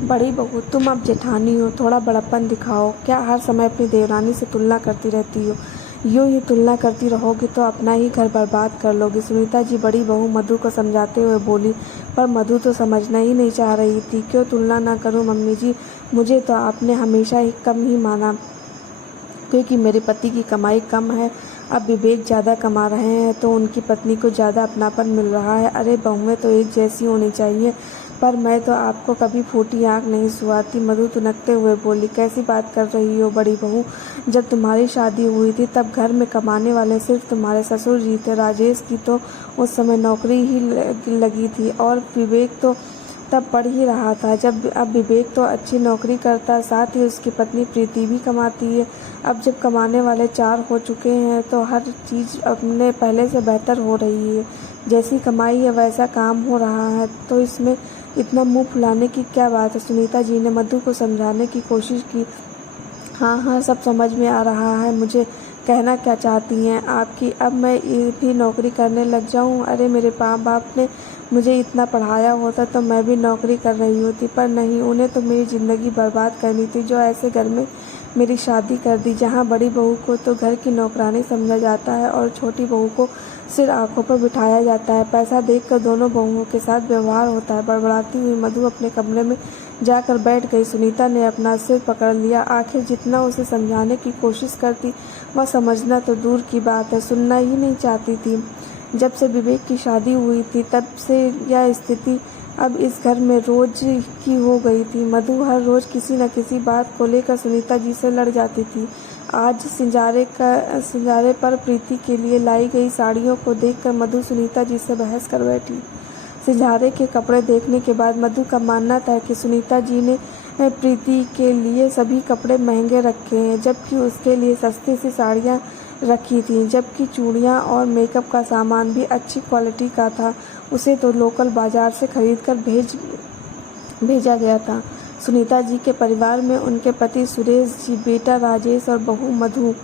बड़ी बहू, तुम अब जेठानी हो, थोड़ा बड़प्पन दिखाओ। क्या हर समय अपनी देवरानी से तुलना करती रहती हो? यूं ही तुलना करती रहोगी तो अपना ही घर बर्बाद कर लोगी। सुनीता जी बड़ी बहू मधु को समझाते हुए बोली, पर मधु तो समझना ही नहीं चाह रही थी। क्यों तुलना ना करूं मम्मी जी, मुझे तो आपने हमेशा ही कम ही माना, क्योंकि मेरे पति की कमाई कम है। अब विवेक ज़्यादा कमा रहे हैं तो उनकी पत्नी को ज़्यादा अपनापन मिल रहा है। अरे बहुएं तो एक जैसी होनी चाहिए, पर मैं तो आपको कभी फूटी आँख नहीं सुहाती। मधु तुनकते हुए बोली, कैसी बात कर रही हो बड़ी बहू? जब तुम्हारी शादी हुई थी तब घर में कमाने वाले सिर्फ तुम्हारे ससुर जी थे। राजेश की तो उस समय नौकरी ही लगी थी और विवेक तो तब पढ़ ही रहा था। जब अब विवेक तो अच्छी नौकरी करता, साथ ही उसकी पत्नी प्रीति भी कमाती है। अब जब कमाने वाले 4 हो चुके हैं तो हर चीज़ अपने पहले से बेहतर हो रही है। जैसी कमाई है वैसा काम हो रहा है, तो इसमें इतना मुंह फुलाने की क्या बात है? सुनीता जी ने मधु को समझाने की कोशिश की। हाँ हाँ, सब समझ में आ रहा है मुझे कहना क्या चाहती हैं आपकी। अब मैं भी नौकरी करने लग जाऊं? अरे मेरे माँ बाप ने मुझे इतना पढ़ाया होता तो मैं भी नौकरी कर रही होती, पर नहीं, उन्हें तो मेरी ज़िंदगी बर्बाद करनी थी। जो ऐसे घर में मेरी शादी कर दी जहाँ बड़ी बहू को तो घर की नौकरानी समझा जाता है और छोटी बहू को सिर आंखों पर बिठाया जाता है। पैसा देखकर दोनों बहुओं के साथ व्यवहार होता है। बड़बड़ाती हुई मधु अपने कमरे में जाकर बैठ गई। सुनीता ने अपना सिर पकड़ लिया। आखिर जितना उसे समझाने की कोशिश करती वह समझना तो दूर की बात है, सुनना ही नहीं चाहती थी। जब से विवेक की शादी हुई थी तब से यह स्थिति अब इस घर में रोज की हो गई थी। मधु हर रोज किसी न किसी बात को लेकर सुनीता जी से लड़ जाती थी। आज सिंजारे पर प्रीति के लिए लाई गई साड़ियों को देखकर मधु सुनीता जी से बहस कर बैठी। सिंजारे के कपड़े देखने के बाद मधु का मानना था कि सुनीता जी ने प्रीति के लिए सभी कपड़े महंगे रखे हैं, जबकि उसके लिए सस्ती सी साड़ियाँ रखी थी। जबकि चूड़ियाँ और मेकअप का सामान भी अच्छी क्वालिटी का था, उसे तो लोकल बाजार से खरीद कर भेजा गया था। सुनीता जी के परिवार में उनके पति सुरेश जी, बेटा राजेश और बहू मधु,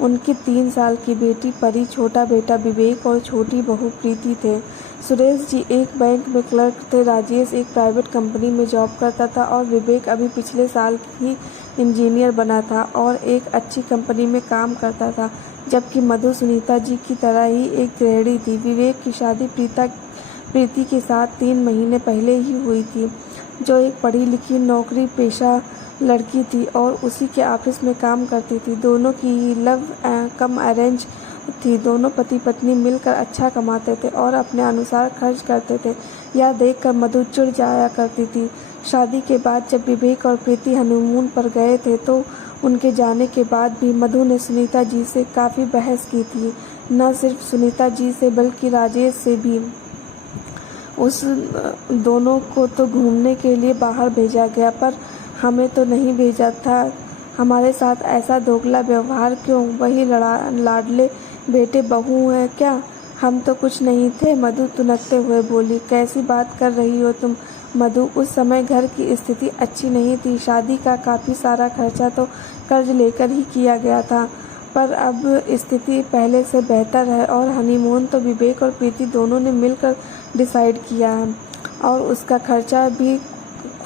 उनकी 3 साल की बेटी परी, छोटा बेटा विवेक और छोटी बहू प्रीति थे। सुरेश जी एक बैंक में क्लर्क थे, राजेश एक प्राइवेट कंपनी में जॉब करता था और विवेक अभी पिछले साल ही इंजीनियर बना था और एक अच्छी कंपनी में काम करता था। जबकि मधु सुनीता जी की तरह ही एक गृहिणी थी। विवेक की शादी प्रीति के साथ 3 महीने पहले ही हुई थी, जो एक पढ़ी लिखी नौकरी पेशा लड़की थी और उसी के ऑफिस में काम करती थी। दोनों की लव कम अरेंज थी। दोनों पति पत्नी मिलकर अच्छा कमाते थे और अपने अनुसार खर्च करते थे। यह देखकर मधु चिढ़ जाया करती थी। शादी के बाद जब विवेक और प्रीति हनीमून पर गए थे तो उनके जाने के बाद भी मधु ने सुनीता जी से काफ़ी बहस की थी। न सिर्फ सुनीता जी से बल्कि राजेश से भी। उस दोनों को तो घूमने के लिए बाहर भेजा गया, पर हमें तो नहीं भेजा था। हमारे साथ ऐसा दोगला व्यवहार क्यों? वही लाडले बेटे बहू हैं क्या? हम तो कुछ नहीं थे। मधु तुनकते हुए बोली, कैसी बात कर रही हो तुम मधु? उस समय घर की स्थिति अच्छी नहीं थी। शादी का काफ़ी सारा खर्चा तो कर्ज लेकर ही किया गया था, पर अब स्थिति पहले से बेहतर है और हनीमून तो विवेक और प्रीति दोनों ने मिलकर डिसाइड किया है और उसका खर्चा भी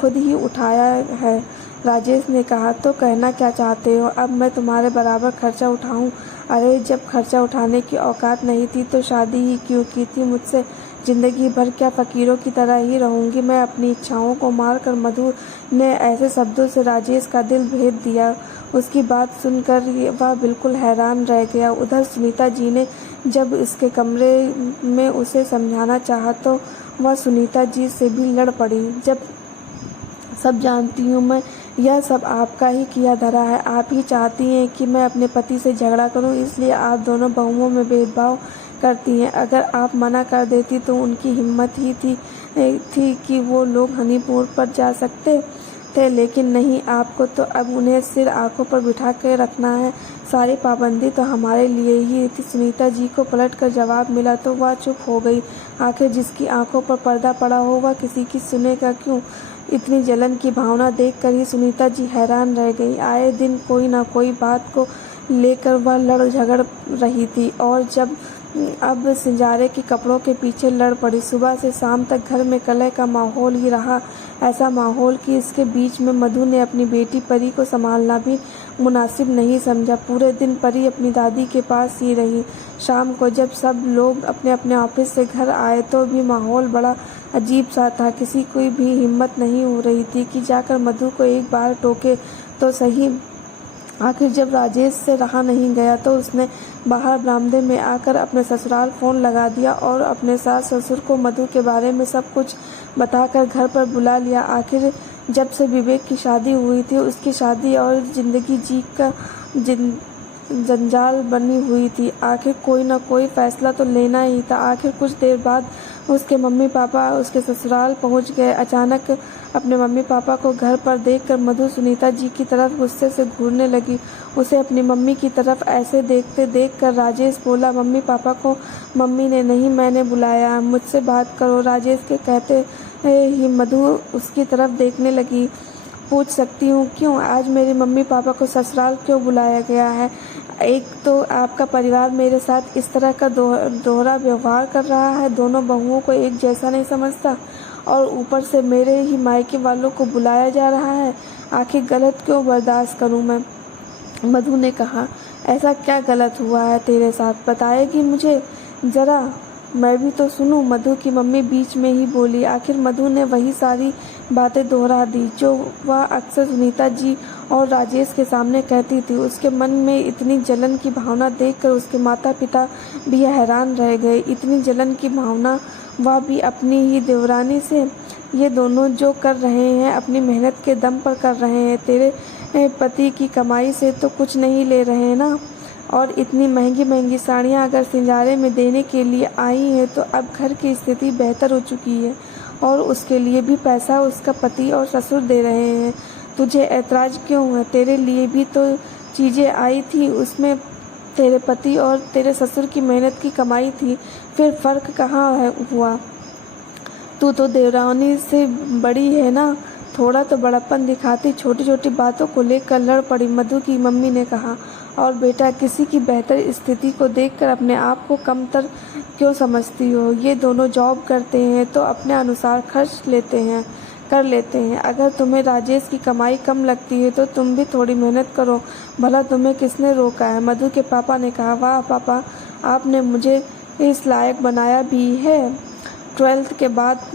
खुद ही उठाया है। राजेश ने कहा, तो कहना क्या चाहते हो? अब मैं तुम्हारे बराबर खर्चा उठाऊं? अरे जब खर्चा उठाने की औकात नहीं थी तो शादी ही क्यों की थी मुझसे? जिंदगी भर क्या फकीरों की तरह ही रहूंगी मैं? अपनी इच्छाओं को मारकर मधु ने ऐसे शब्दों से राजेश का दिल भेद दिया। उसकी बात सुनकर वह बिल्कुल हैरान रह गया। उधर सुनीता जी ने जब इसके कमरे में उसे समझाना चाहा तो वह सुनीता जी से भी लड़ पड़ी। जब सब जानती हूँ मैं, यह सब आपका ही किया धरा है। आप ही चाहती हैं कि मैं अपने पति से झगड़ा करूं, इसलिए आप दोनों बहुओं में भेदभाव करती हैं। अगर आप मना कर देती तो उनकी हिम्मत ही थी कि वो लोग हनीमून पर जा सकते थे, लेकिन नहीं, आपको तो अब उन्हें सिर आंखों पर बिठा के रखना है। सारी पाबंदी तो हमारे लिए ही थी। सुनीता जी को पलट कर जवाब मिला तो वह चुप हो गई। आखिर जिसकी आंखों पर पर्दा पड़ा हो वह किसी की सुनेगा क्यों? इतनी जलन की भावना देखकर ही सुनीता जी हैरान रह गई। आए दिन कोई ना कोई बात को लेकर वह लड़ झगड़ रही थी और जब अब सिंजारे के कपड़ों के पीछे लड़ पड़ी। सुबह से शाम तक घर में कलह का माहौल ही रहा। ऐसा माहौल कि इसके बीच में मधु ने अपनी बेटी परी को संभालना भी मुनासिब नहीं समझा। पूरे दिन परी अपनी दादी के पास ही रही। शाम को जब सब लोग अपने अपने ऑफिस से घर आए तो भी माहौल बड़ा अजीब सा था। किसी की भी हिम्मत नहीं हो रही थी कि जाकर मधु को एक बार टोके तो सही। आखिर जब राजेश से रहा नहीं गया तो उसने बाहर बरामदे में आकर अपने ससुराल फ़ोन लगा दिया और अपने सास ससुर को मधु के बारे में सब कुछ बताकर घर पर बुला लिया। आखिर जब से विवेक की शादी हुई थी उसकी शादी और ज़िंदगी जी का जंजाल बनी हुई थी। आखिर कोई न कोई फैसला तो लेना ही था। आखिर कुछ देर बाद उसके मम्मी पापा उसके ससुराल पहुंच गए। अचानक अपने मम्मी पापा को घर पर देखकर मधु सुनीता जी की तरफ गुस्से से घूरने लगी। उसे अपनी मम्मी की तरफ ऐसे देखते देखकर राजेश बोला, मम्मी पापा को मम्मी ने नहीं, मैंने बुलाया, मुझसे बात करो। राजेश के कहते ही मधु उसकी तरफ देखने लगी। पूछ सकती हूँ क्यों? आज मेरे मम्मी पापा को ससुराल क्यों बुलाया गया है? एक तो आपका परिवार मेरे साथ इस तरह का दोहरा व्यवहार कर रहा है, दोनों बहुओं को एक जैसा नहीं समझता, और ऊपर से मेरे ही मायके वालों को बुलाया जा रहा है। आखिर गलत क्यों बर्दाश्त करूं मैं? मधु ने कहा, ऐसा क्या गलत हुआ है तेरे साथ, बताएगी मुझे ज़रा, मैं भी तो सुनूं। मधु की मम्मी बीच में ही बोली। आखिर मधु ने वही सारी बातें दोहरा दी जो वह अक्सर सुनीता जी और राजेश के सामने कहती थी। उसके मन में इतनी जलन की भावना देखकर उसके माता पिता भी हैरान रह गए। इतनी जलन की भावना, वह भी अपनी ही देवरानी से। ये दोनों जो कर रहे हैं अपनी मेहनत के दम पर कर रहे हैं। तेरे पति की कमाई से तो कुछ नहीं ले रहे हैं ना। और इतनी महंगी महंगी साड़ियाँ अगर सिंजारे में देने के लिए आई हैं तो अब घर की स्थिति बेहतर हो चुकी है और उसके लिए भी पैसा उसका पति और ससुर दे रहे हैं। तुझे ऐतराज़ क्यों है? तेरे लिए भी तो चीज़ें आई थी, उसमें तेरे पति और तेरे ससुर की मेहनत की कमाई थी, फिर फ़र्क कहाँ है हुआ? तू तो देवरानी से बड़ी है ना, थोड़ा तो बड़प्पन दिखाती। छोटी छोटी बातों को लेकर लड़ पड़ी। मधु की मम्मी ने कहा, और बेटा, किसी की बेहतर स्थिति को देखकर अपने आप को कमतर क्यों समझती हो? ये दोनों जॉब करते हैं तो अपने अनुसार खर्च कर लेते हैं। अगर तुम्हें राजेश की कमाई कम लगती है तो तुम भी थोड़ी मेहनत करो, भला तुम्हें किसने रोका है? मधु के पापा ने कहा, वाह पापा, आपने मुझे इस लायक बनाया भी है। 12th के बाद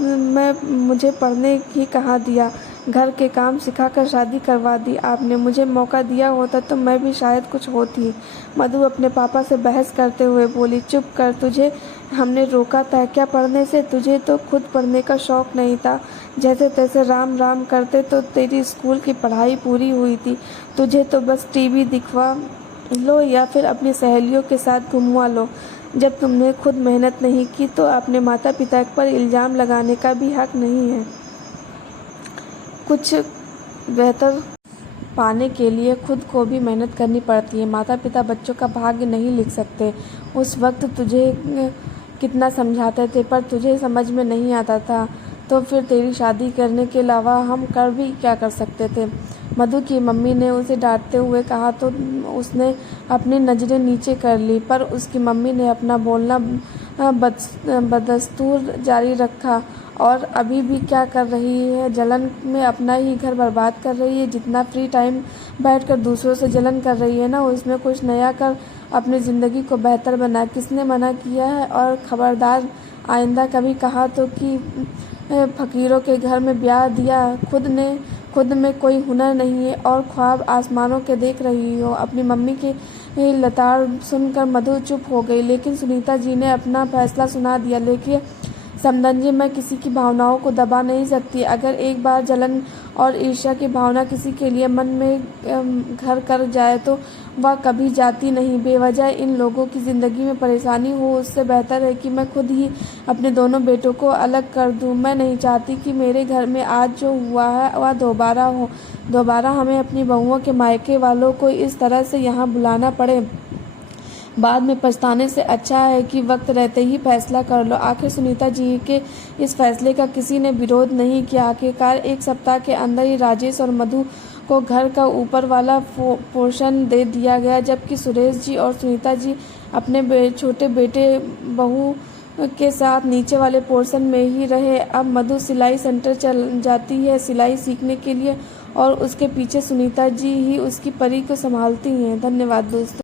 मुझे पढ़ने ही कहाँ दिया, घर के काम सिखाकर शादी करवा दी आपने। मुझे मौका दिया होता तो मैं भी शायद कुछ होती। मधु अपने पापा से बहस करते हुए बोली, चुप कर, तुझे हमने रोका था क्या पढ़ने से? तुझे तो खुद पढ़ने का शौक़ नहीं था। जैसे तैसे राम राम करते तो तेरी स्कूल की पढ़ाई पूरी हुई थी। तुझे तो बस टीवी दिखवा लो या फिर अपनी सहेलियों के साथ घुमवा लो। जब तुमने खुद मेहनत नहीं की तो अपने माता पिता पर इल्ज़ाम लगाने का भी हक नहीं है। कुछ बेहतर पाने के लिए खुद को भी मेहनत करनी पड़ती है। माता पिता बच्चों का भाग्य नहीं लिख सकते। उस वक्त तुझे कितना समझाते थे पर तुझे समझ में नहीं आता था, तो फिर तेरी शादी करने के अलावा हम कर भी क्या कर सकते थे? मधु की मम्मी ने उसे डांटते हुए कहा तो उसने अपनी नज़रें नीचे कर ली, पर उसकी मम्मी ने अपना बोलना बदस्तूर जारी रखा। और अभी भी क्या कर रही है? जलन में अपना ही घर बर्बाद कर रही है। जितना फ्री टाइम बैठकर दूसरों से जलन कर रही है ना, उसमें कुछ नया कर अपनी ज़िंदगी को बेहतर बना। किसने मना किया है? और खबरदार, आइंदा कभी कहा तो कि फ़कीरों के घर में ब्याह दिया। खुद में कोई हुनर नहीं है और ख्वाब आसमानों के देख रही हो। अपनी मम्मी की लताड़ सुनकर मधु चुप हो गई, लेकिन सुनीता जी ने अपना फैसला सुना दिया। लेकिन समदन जी, मैं किसी की भावनाओं को दबा नहीं सकती। अगर एक बार जलन और ईर्ष्या की भावना किसी के लिए मन में घर कर जाए तो वह कभी जाती नहीं। बेवजह इन लोगों की ज़िंदगी में परेशानी हो, उससे बेहतर है कि मैं खुद ही अपने दोनों बेटों को अलग कर दूं। मैं नहीं चाहती कि मेरे घर में आज जो हुआ है वह दोबारा हो। दोबारा हमें अपनी बहुओं के मायके वालों को इस तरह से यहाँ बुलाना पड़े। बाद में पछताने से अच्छा है कि वक्त रहते ही फैसला कर लो। आखिर सुनीता जी के इस फैसले का किसी ने विरोध नहीं किया। आखिरकार एक सप्ताह के अंदर ही राजेश और मधु को घर का ऊपर वाला पोर्शन दे दिया गया, जबकि सुरेश जी और सुनीता जी अपने छोटे बेटे बहू के साथ नीचे वाले पोर्शन में ही रहे। अब मधु सिलाई सेंटर चल जाती है सिलाई सीखने के लिए और उसके पीछे सुनीता जी ही उसकी परी को संभालती हैं। धन्यवाद दोस्तों।